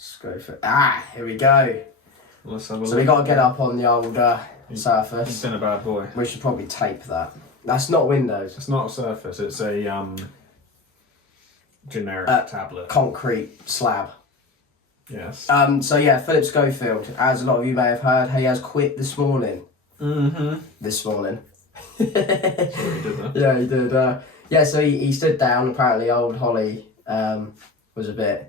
Schofield. Here we go. Let's have a So look. we got to get up on the old surface. He's been a bad boy. We should probably tape that. That's not Windows. It's not a Surface, it's a generic tablet. Concrete slab. Yes. So yeah, Phillip Schofield, as a lot of you may have heard, he has quit this morning. This morning. Sorry, he did that. Yeah, he did. So he stood down. Apparently, old Holly was a bit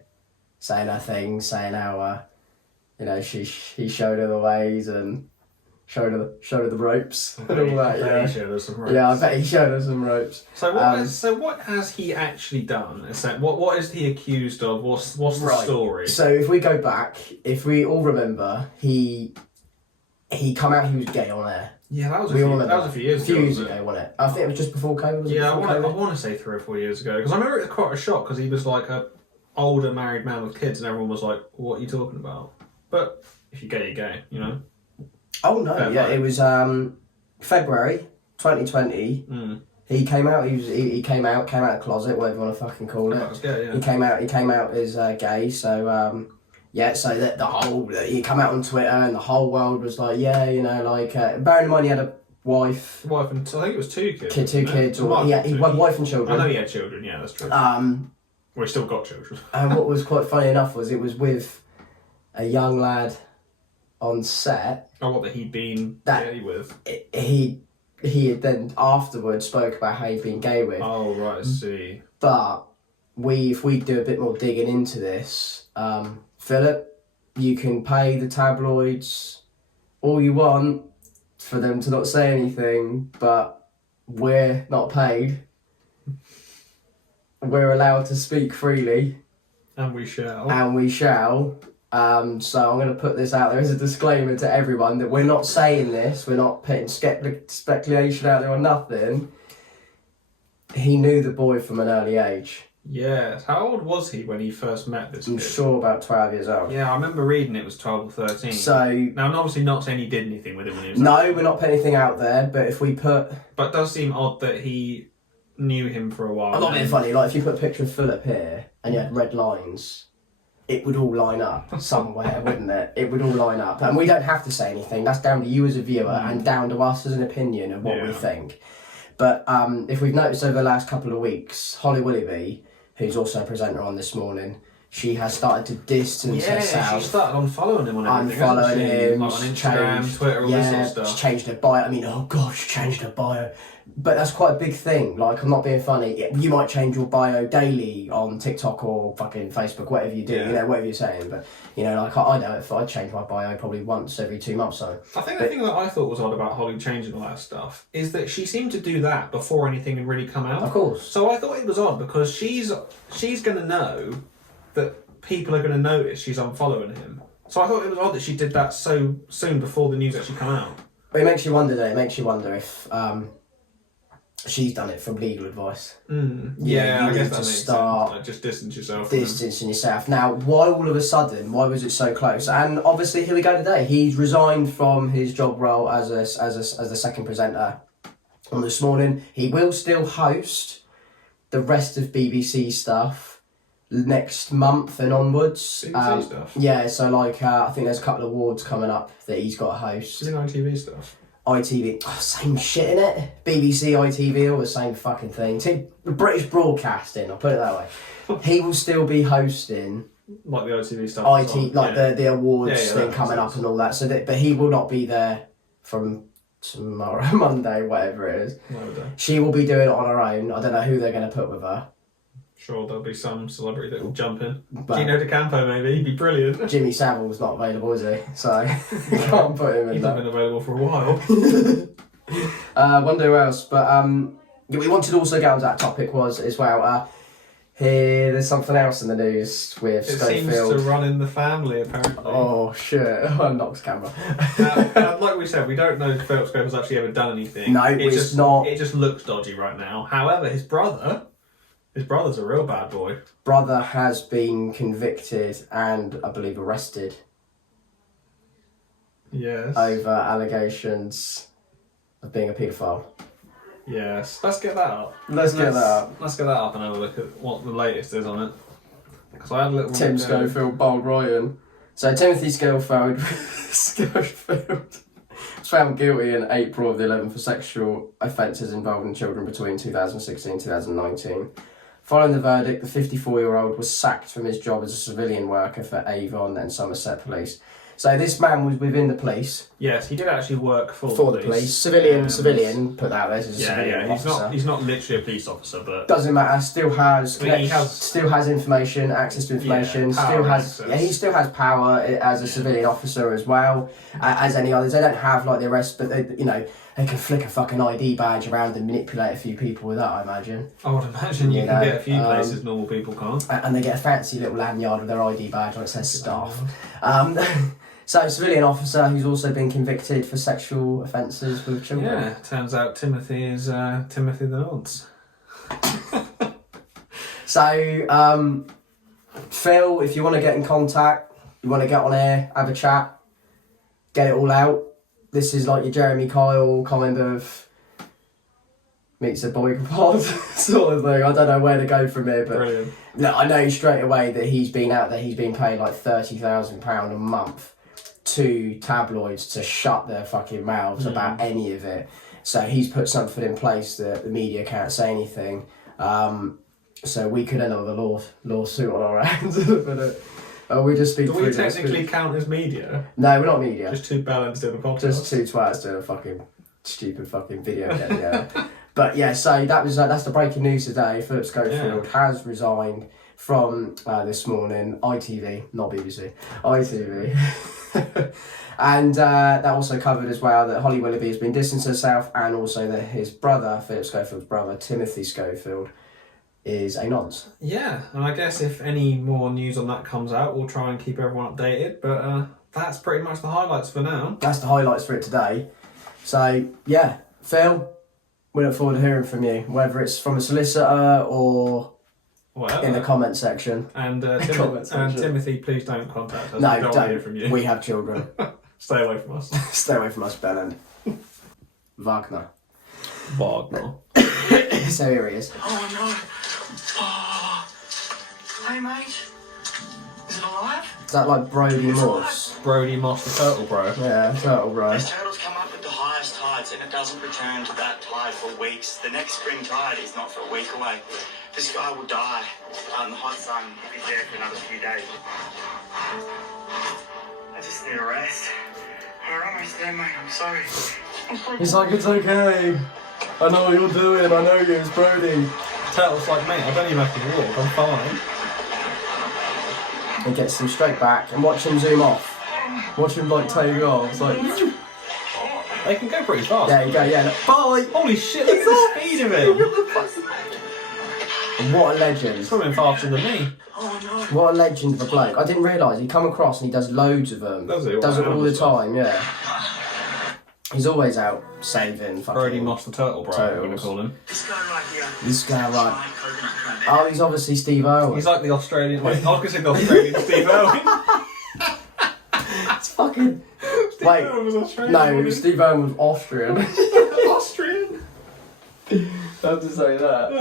saying her things, saying how he showed her the ways and showed her the ropes and all that. Yeah, he showed us some ropes. Yeah, I bet he showed her some ropes. So what has he actually done? What is he accused of? What's the story? So if we go back, if we all remember, he come out. He was gay on air. Yeah, that was a few years ago. Wasn't it? I think it was just before COVID. I want to say 3 or 4 years ago, because I remember it was quite a shock because he was like a older married man with kids, and everyone was like, "What are you talking about?" But if you're gay, you're gay, you know. Oh no! It was February 2020. He came out. He came out of the closet, whatever you want to fucking call it. That was gay, yeah. He came out as gay. So so that he came out on Twitter, and the whole world was like, bearing in mind he had a wife. And I think it was 2 kids. Two kids, or he had wife and children. I know he had children. Yeah, that's true. Well, he still got children. And what was quite funny enough was it was with a young lad on set. Oh, what that he'd been gay with? He had then afterwards spoke about how he'd been gay with. Oh, right, I see. But if we do a bit more digging into this, Phillip, you can pay the tabloids all you want for them to not say anything, but we're not paid. We're allowed to speak freely. And we shall. So I'm going to put this out there as a disclaimer to everyone that we're not saying this, we're not putting speculation out there or nothing. He knew the boy from an early age. Yes. How old was he when he first met this kid? I'm sure about 12 years old. Yeah, I remember reading it was 12 or 13. So... Now, I'm obviously not saying he did anything with him when he was... No, we're not putting anything out there, but if we put... But it does seem odd that he knew him for a while. I'm not being funny, like if you put a picture of Phillip here and you had red lines, it would all line up somewhere, wouldn't it? It would all line up. And we don't have to say anything. That's down to you as a viewer and down to us as an opinion of what we think. But if we've noticed over the last couple of weeks, Holly Willoughby, who's also a presenter on This Morning, she has started to distance herself. Yeah, she started unfollowing him on everything. Unfollowing him. Like on Instagram, Twitter, all this sort of stuff. She changed her bio. I mean, oh gosh, she changed her bio. But that's quite a big thing. Like, I'm not being funny. You might change your bio daily on TikTok or fucking Facebook, whatever you do, whatever you're saying. But, I know if I change my bio probably once every 2 months. So I think the thing that I thought was odd about Holly changing all that stuff is that she seemed to do that before anything had really come out. Of course. So I thought it was odd because she's going to know that people are going to notice she's unfollowing him. So I thought it was odd that she did that so soon before the news actually come out. But it makes you wonder, though. It makes you wonder if she's done it from legal advice. Yeah, I guess that makes sense. Like, just Distancing yourself. Now, why all of a sudden? Why was it so close? And obviously, here we go today. He's resigned from his job role as the second presenter on This Morning. He will still host the rest of BBC stuff next month and onwards. BBC stuff? Yeah, so I think there's a couple of awards coming up that he's got to host. Is it ITV stuff? ITV, same shit innit? BBC, ITV, all the same fucking thing. British Broadcasting, I'll put it that way. He will still be hosting like the ITV stuff. The awards thing coming up and all that. But he will not be there from tomorrow, Monday, whatever it is. No, she will be doing it on her own. I don't know who they're going to put with her. Sure, there'll be some celebrity that will jump in. Gino D'Acampo, maybe. He'd be brilliant. Jimmy Savile's not available, is he? So, you can't put him in He's there. not been available for a while. Wonder who else. But we wanted to also get on that topic there's something else in the news with Schofield. It seems to run in the family, apparently. Oh, shit. Knox camera. Like we said, we don't know if Phillip Schofield's actually ever done anything. No, it's not. It just looks dodgy right now. However, his brother's a real bad boy. Brother has been convicted and, I believe, arrested. Yes. Over allegations of being a paedophile. Yes. Let's get that up. Let's get that up and have a look at what the latest is on it. Because I had a little... Tim Schofield, bold writing. So Timothy Schofield was found guilty in April of the 11th for sexual offences involving children between 2016 and 2019. Following the verdict, the 54-year-old was sacked from his job as a civilian worker for Avon and Somerset Police. So this man was within the police. Yes, he did actually work for the police. Civilian, put that there as a civilian officer. He's not literally a police officer, but... Doesn't matter, still has information, access to information, he still has power as a civilian officer as well, as any others. They don't have like the arrest, but they can flick a fucking ID badge around and manipulate a few people with that, I imagine. I would imagine you can get a few places normal people can't. And they get a fancy little lanyard with their ID badge on it says staff. So, civilian officer who's also been convicted for sexual offences with children. Yeah, turns out Timothy is Timothy the Nonce. So, Phil, if you want to get in contact, you want to get on air, have a chat, get it all out. This is like your Jeremy Kyle kind of meets a boy pod sort of thing. I don't know where to go from here, but Brilliant. No, I know straight away that he's been out there. He's been paid like £30,000 a month to tabloids to shut their fucking mouths about any of it. So he's put something in place that the media can't say anything. So we could end up with a lawsuit on our hands in a minute. We just speak. Do we technically count as media? No, we're not media. Just two balanced doing a podcast. Just two twats doing a fucking stupid fucking video. But yeah, so that's the breaking news today. Phillip Schofield has resigned from this morning. ITV, not BBC. ITV. And that also covered as well that Holly Willoughby has been distanced herself, and also that his brother, Phillip Schofield's brother, Timothy Schofield, is a nonce. Yeah, and I guess if any more news on that comes out, we'll try and keep everyone updated. But that's pretty much the highlights for now. That's the highlights for it today. So yeah, Phil, we look forward to hearing from you, whether it's from a solicitor or whatever in the comment section. And Timothy, please don't contact us. No, we don't want to hear from you. We have children. Stay away from us. Stay away from us, Belland. Wagner. So here he is. Oh no. Oh. Hey mate. Is it alive? Is that like Brody Moss? Brody Moss, the turtle bro. Yeah, turtle bro. These turtles come up at the highest tides and it doesn't return to that tide for weeks. The next spring tide is not for a week away. This guy will die. The hot sun will be there for another few days. I just need a rest. We're almost there, mate. I'm sorry. He's like, it's okay. I know what you're doing. I know you. It's Brody. Turtle's like, mate, I don't even have to walk. I'm fine. And gets him straight back and watch him zoom off. Watch him like take off. It's like, they can go pretty fast. there you go. Yeah. Bye. Holy shit! Look at the speed of him. And what a legend. He's swimming faster than me. What a legend of a bloke. I didn't realise he'd come across and he does loads of them. Does he? Does it all the time, yeah. He's always out saving fucking... Brody Moss the turtle bro, I'm going to call him. This guy right here. This guy right... Oh, he's obviously Steve Irwin. He's like the Australian... Wait, I was going to say the Australian Steve Irwin. It's fucking... Steve Irwin was Australian. No, Steve Irwin was Austrian. Austrian? How to say that?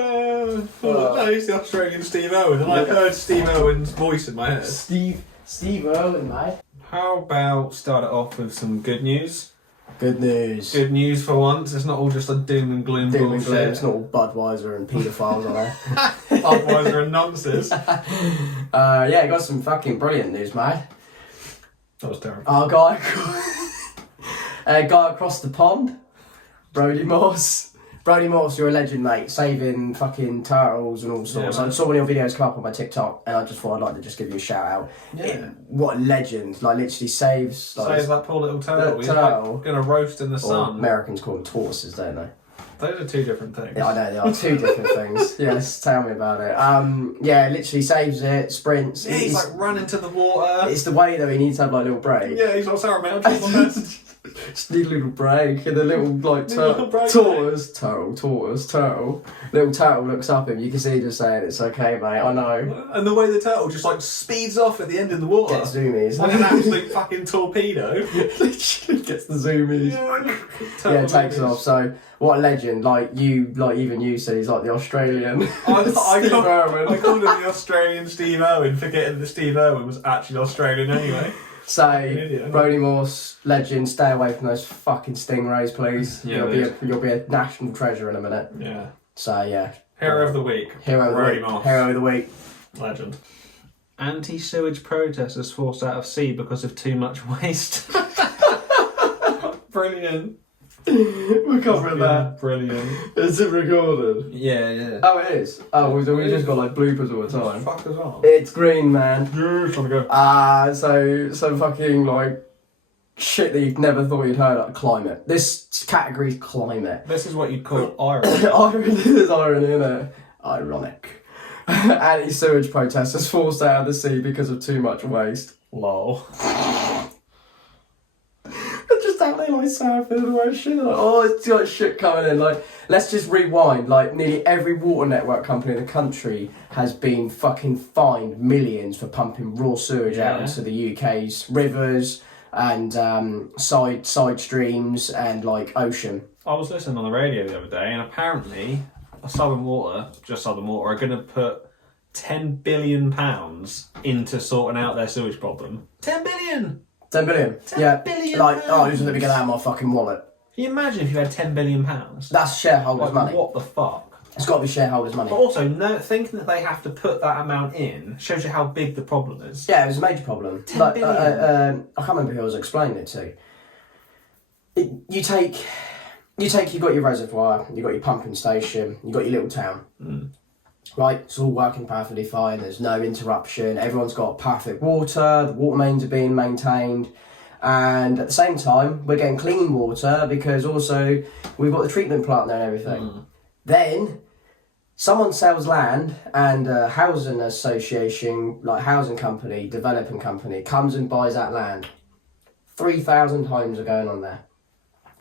No, he's the Australian Steve Irwin, and I've heard Steve Irwin's voice in my head. Steve Irwin, mate. How about start it off with some good news? Good news. Good news for once. It's not all just a doom and gloom Doom and bullshit. gloom. It's not all Budweiser and paedophiles on there. Budweiser and nonsense. Yeah, got some fucking brilliant news, mate. That was terrible. Our guy across the pond, Brody Moss. Brody Moss, you're a legend, mate. Saving fucking turtles and all sorts. Yeah, I saw one of your videos come up on my TikTok, and I just thought I'd like to just give you a shout out. Yeah. What a legend! Like literally saves. Like, Saves that poor little turtle. He's turtle. like going to roast in the Or sun. Americans call them tortoises, don't they? Those are two different things. Yeah, I know they are two different things. Yes, tell me about it. Yeah, literally saves it, sprints. Yeah, he's like running to the water. It's the way though. He needs to have like a little break. Yeah, he's like, sorry mate, I'm trying my best. Just need a little break, and the little like Little break, turtle. Little turtle looks up at him. You can see he just saying, "It's okay, mate. I know." And the way the turtle just like speeds off at the end of the water. Gets zoomies. Like an absolute fucking torpedo. Literally gets the zoomies. Yeah, Takes it off. So what a legend! Even you said he's like the Australian I Steve Irwin. called him the Australian Steve Irwin, forgetting that Steve Irwin was actually Australian anyway. So Brody Moss, legend. Stay away from those fucking stingrays, please. Yeah, you'll be a national treasure in a minute. Yeah. So yeah. Hero of the week. Brody Moss. Hero of the week. Legend. Anti-sewage protesters forced out of sea because of too much waste. Brilliant. We're covering that. Brilliant. Is it recorded? Yeah. Oh, it is. Oh, we just got like bloopers all the time. Fuck as well. It's green, man. Yeah, trying to go. So fucking like shit that you've never thought you'd heard of. Climate. This category's climate. This is what you'd call irony. There's irony in it. Ironic. Anti-sewage protesters forced out of the sea because of too much waste. Lol. Just how they like surfing and all shit. Like, oh, it's got shit coming in. Like, let's just rewind. Like, nearly every water network company in the country has been fucking fined millions for pumping raw sewage out into the UK's rivers and side streams and like ocean. I was listening on the radio the other day, and apparently, Southern Water are going to put £10 billion into sorting out their sewage problem. 10 billion. 10 billion. 10 billion Like, pounds. just let me get that out of my fucking wallet. Can you imagine if you had £10 billion? That's shareholders' Like, money. what the fuck? It's got to be shareholders' money. But also, thinking that they have to put that amount in shows you how big the problem is. Yeah, it was a major problem. 10 billion. I can't remember who I was explaining it to. You've got your reservoir, you've got your pumping station, you've got your little town. Right, it's all working perfectly fine, there's no interruption, everyone's got perfect water, the water mains are being maintained, and at the same time, we're getting clean water because also we've got the treatment plant there and everything. Then, someone sells land and a housing association, like housing company, developing company, comes and buys that land. 3,000 homes are going on there.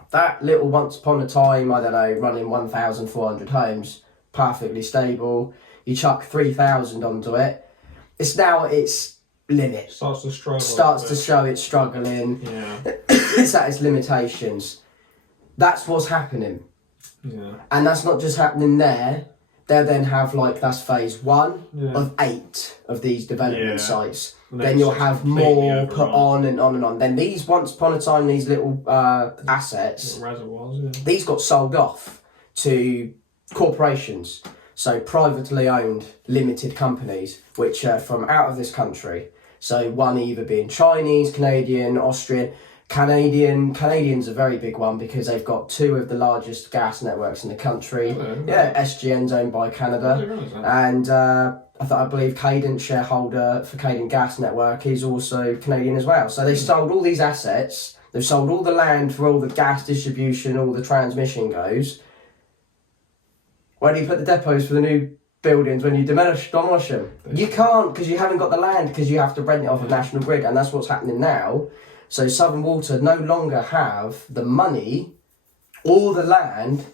That little once upon a time, I don't know, running 1,400 homes, perfectly stable. You chuck 3,000 onto it. It's now at its limit. Starts to struggle. Starts to show it's struggling. Yeah. It's at its limitations. That's what's happening. Yeah. And that's not just happening there. They'll then have that's phase 1 of 8 of these development sites. Then you'll have more put on and on and on. Then these, once upon a time, these little assets, Little reservoirs, these got sold off to corporations. So privately owned limited companies, which are from out of this country. So one either being Chinese, Canadian, Austrian. Canadian's a very big one because they've got 2 of the largest gas networks in the country. SGN's owned by Canada. And I believe Cadent, shareholder for Cadent Gas Network, is also Canadian as well. So they sold all these assets, they've sold all the land for all the gas distribution, all the transmission goes. Where do you put the depots for the new buildings when you demolish them? You can't, because you haven't got the land, because you have to rent it off of National Grid, and that's what's happening now. So Southern Water no longer have the money or the land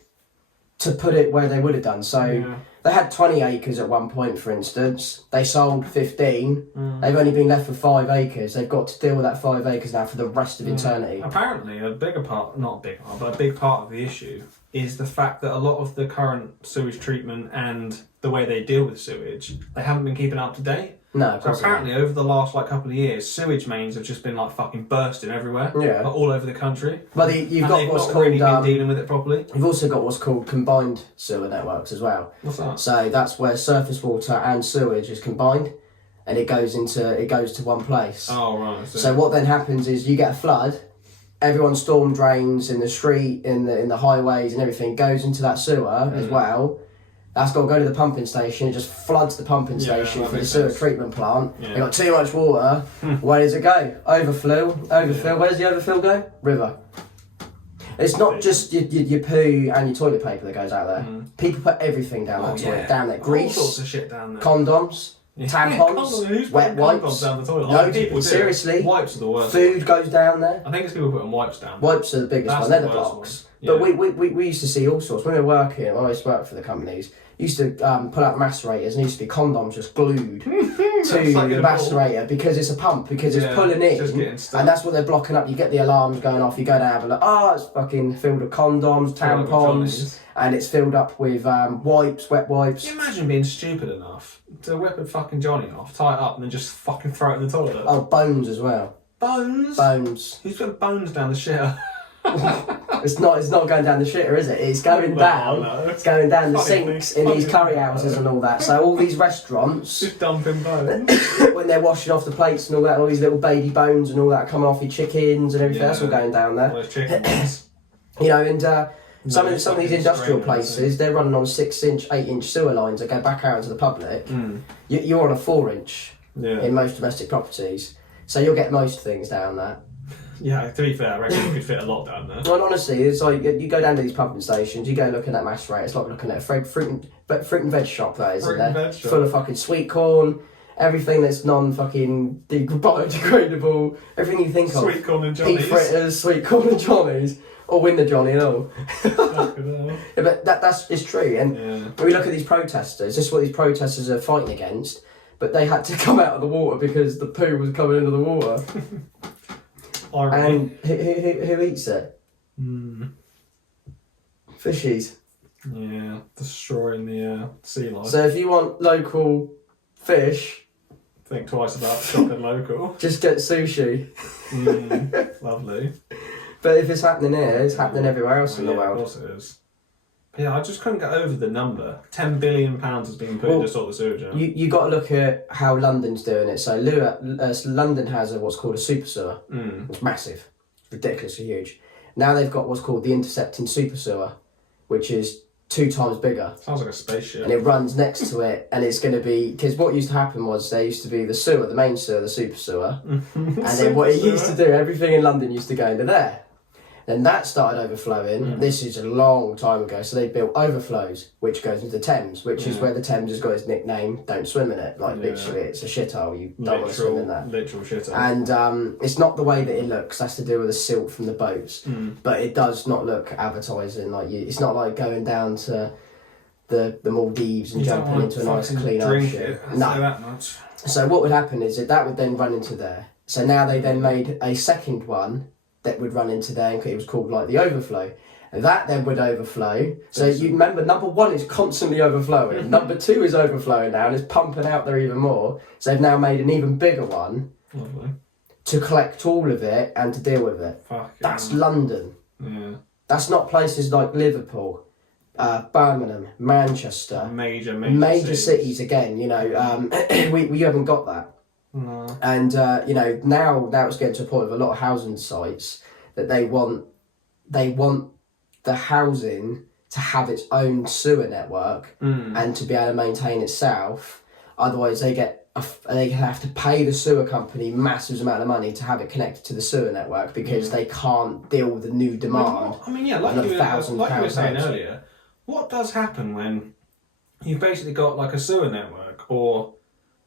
to put it where they would have done. So they had 20 acres at one point, for instance. They sold 15. They've only been left with 5 acres. They've got to deal with that 5 acres now for the rest of eternity. Apparently, a big part of the issue is the fact that a lot of the current sewage treatment and the way they deal with sewage, they haven't been keeping up to date. No, so apparently over the last couple of years, sewage mains have just been fucking bursting everywhere. Yeah, all over the country. But you've got what's called really been dealing with it properly. You've also got what's called combined sewer networks as well. What's that? So that's where surface water and sewage is combined, and it goes to one place. Oh right. So what then happens is you get a flood. Everyone storm drains in the street, in the highways and everything goes into that sewer as well. That's got to go to the pumping station. It just floods the pumping station for the sewer treatment plant. They've got too much water. Where does it go? Overflow. Where does the overfill go? River. It's not just your poo and your toilet paper that goes out there. People put everything down that toilet. Down there. Grease. All sorts of shit down there. Condoms. tampons, Who's wet putting condoms wipes. down the toilet? No, People do. seriously. Wipes are the worst. Food goes down there. I think it's people putting wipes down. Wipes are the biggest That's one. They're the worst blocks. one. But Yeah. we used to see all sorts. When we were working, when I used to work for the companies, used to pull out macerators and used to be condoms just glued to the macerator because it's a pump, because it's pulling in, just getting stuck. and that's what they're blocking up. You get the alarms going off, you go down and like, it's fucking filled with condoms, tampons, and it's filled up with wipes, wet wipes. Can you imagine being stupid enough to whip a fucking Johnny off, tie it up, and then just fucking throw it in the toilet? Oh, bones as well. Bones? Bones. Who's putting bones down the shitter? It's not going down the shitter, is it? It's going down. No. It's going down the Fucking sinks in these curry houses and all that. So all these restaurants, Just dumping bones. when they're washing off the plates and all that, all these little baby bones and all that coming off your chickens and everything, that's all going down there. All those chicken ones. You know, and some of these fucking industrial straight places, they're running on 6-inch, 8-inch sewer lines that go back out into the public. You're on a 4-inch in most domestic properties, so you'll get most things down there. Yeah, to be fair, I reckon you could fit a lot down there. Well, honestly, it's like you go down to these pumping stations, you go looking at macerator, it's like looking at a fruit and veg shop, that is, isn't there? Full of fucking sweet corn, everything that's non-fucking biodegradable, everything you think of. Sweet corn and Johnnies. Pea fritters, sweet corn and Johnnies, or win the Johnny and all. Yeah, but that's it's true, and when we look at these protesters, this is what these protesters are fighting against, but they had to come out of the water because the poo was coming into the water. And who eats it? Fishies. Yeah, destroying the sea life. So if you want local fish, think twice about shopping local. just get sushi. Lovely. But if it's happening here, it's happening everywhere else in the world. Of course it is. Yeah, I just couldn't get over the number. £10 billion has been put into sort of the sewage now. You got to look at how London's doing it. So London has what's called a super sewer. It's massive, ridiculously huge. Now they've got what's called the intercepting super sewer, which is 2 times bigger. Sounds like a spaceship. And it runs next to it, and it's going to be, because what used to happen was there used to be the sewer, the main sewer, the super sewer, and then what it used to do, everything in London used to go into there. Then that started overflowing. This is a long time ago. So they built overflows, which goes into the Thames, which is where the Thames has got its nickname, don't swim in it. Like literally, it's a shithole. You don't want to swim in that. Literal shithole. And it's not the way that it looks. That's to do with the silt from the boats. But it does not look advertising. It's not like going down to the Maldives and jumping into a nice clean ocean. No. That much. So what would happen is that would then run into there. So now they then made a second one that would run into there, and it was called like the overflow. And that then would overflow. So you remember, number 1 is constantly overflowing. Number 2 is overflowing now and it's pumping out there even more. So they've now made an even bigger one. Lovely. To collect all of it and to deal with it. That's London. Yeah. That's not places like Liverpool, Birmingham, Manchester. Major cities again. You know, we haven't got that. No. And you know, now it's getting to a point of a lot of housing sites that they want the housing to have its own sewer network and to be able to maintain itself. Otherwise, they have to pay the sewer company massive amount of money to have it connected to the sewer network because they can't deal with the new demand. I mean, yeah, like you were saying earlier, what does happen when you've basically got like a sewer network or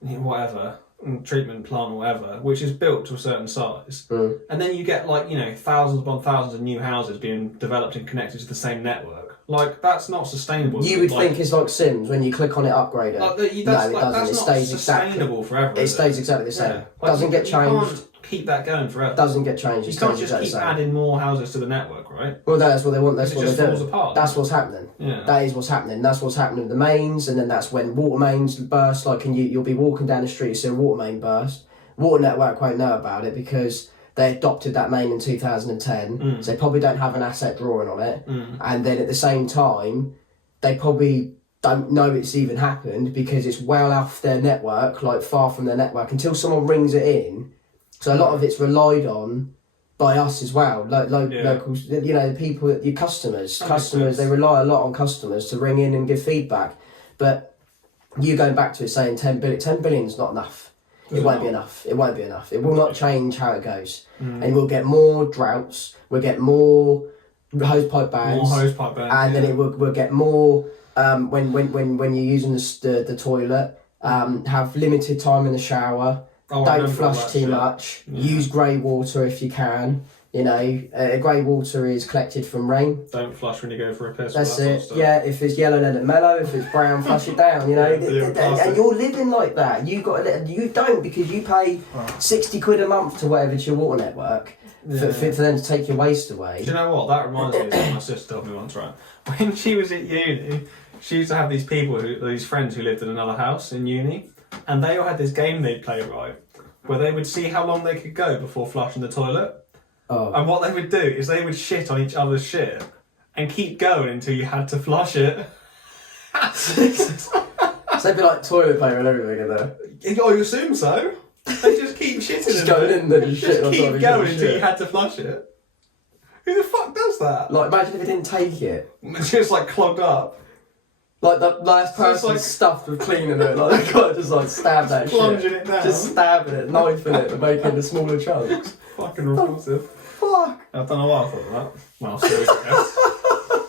whatever, treatment plant or whatever, which is built to a certain size, and then you get like, you know, thousands upon thousands of new houses being developed and connected to the same network. Like, that's not sustainable. You would think it's like Sims, when you click on it, upgrade it. No, it doesn't. That's It not stays sustainable forever. It stays exactly the same. Yeah. Doesn't get changed. You can't keep that going forever. Doesn't get changed. You can't just keep adding more houses to the network, right? Well, that's what they want. That's what it just they're falls doing. apart. That's what's happening. Yeah. That is what's happening. That's what's happening with the mains, and then that's when water mains burst. Like, and you'll be walking down the street, you see a water main burst. Water network won't know about it because they adopted that main in 2010, so they probably don't have an asset drawing on it. And then at the same time, they probably don't know it's even happened because it's well off their network, like far from their network, until someone rings it in. So a lot of it's relied on by us as well, locals, you know, the people, your customers, they rely a lot on customers to ring in and give feedback. But you going back to it saying 10 billion is not enough. It won't be enough. It won't be enough. It will not change how it goes. And we'll get more droughts, we'll get more hosepipe bans. And then we'll get more when you're using the toilet, Have limited time in the shower. Don't flush too much. Yeah. Use grey water if you can. You know, grey water is collected from rain. Don't flush when you go for a piss. That's it. Yeah, if it's yellow, let it mellow. If it's brown, flush it down. You know, and you're living like that. You don't because you pay £60 a month to whatever's your water network for them to take your waste away. Do you know what? That reminds me of what my sister told me once. Right, when she was at uni, she used to have these these friends who lived in another house in uni, and they all had this game they'd play, right, where they would see how long they could go before flushing the toilet. Oh. And what they would do is they would shit on each other's shit and keep going until you had to flush it. So they'd be like toilet paper and everything in there. Oh, you assume so? They just keep shitting just going in there and shit on keep going until you had to flush it. Who the fuck does that? Like, imagine if it didn't take it. It's just like clogged up. Like the last person's like, stuffed with cleaning it, like they got to just like stab that plunging shit. It down. Just stabbing it, knifing it and making the smaller chunks. Fucking repulsive. Fuck. I don't know why I thought of that. Well, seriously, I guess.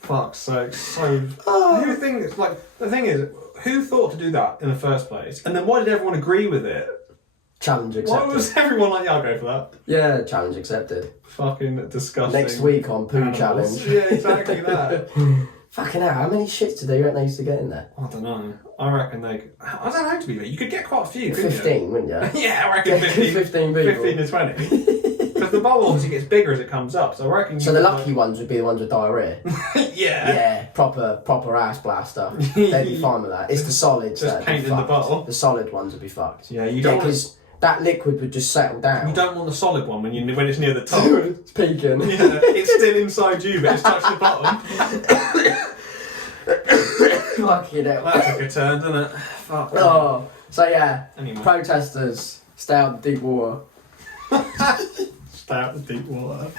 Fuck's sake. So, who thinks, like, the thing is, who thought to do that in the first place? And then why did everyone agree with it? Challenge accepted. Why was everyone like, yeah, I'll go for that? Yeah, challenge accepted. Fucking disgusting. Next week on Poo Challenge. Yeah, exactly that. Fucking hell, how many shits did they reckon they used to get in there? I don't know. I reckon I don't know, to be fair. You could get quite a few, 15, wouldn't you? Yeah, I reckon 15. 15 people. 15 to 20. Because the bowl obviously gets bigger as it comes up, so I reckon... So the lucky ones would be the ones with diarrhea? Yeah. Yeah, proper ass blaster. They'd be fine with that. It's the solids just paint in the bottle. The solid ones would be fucked. Yeah, you don't because that liquid would just settle down. You don't want the solid one when it's near the top. It's peeking. Yeah, it's still inside you, but it's touched the bottom. Fucking hell. That took a turn, didn't it? Fuck. Oh, so yeah, anyway. Protesters, stay out of deep water. Stay out of deep water.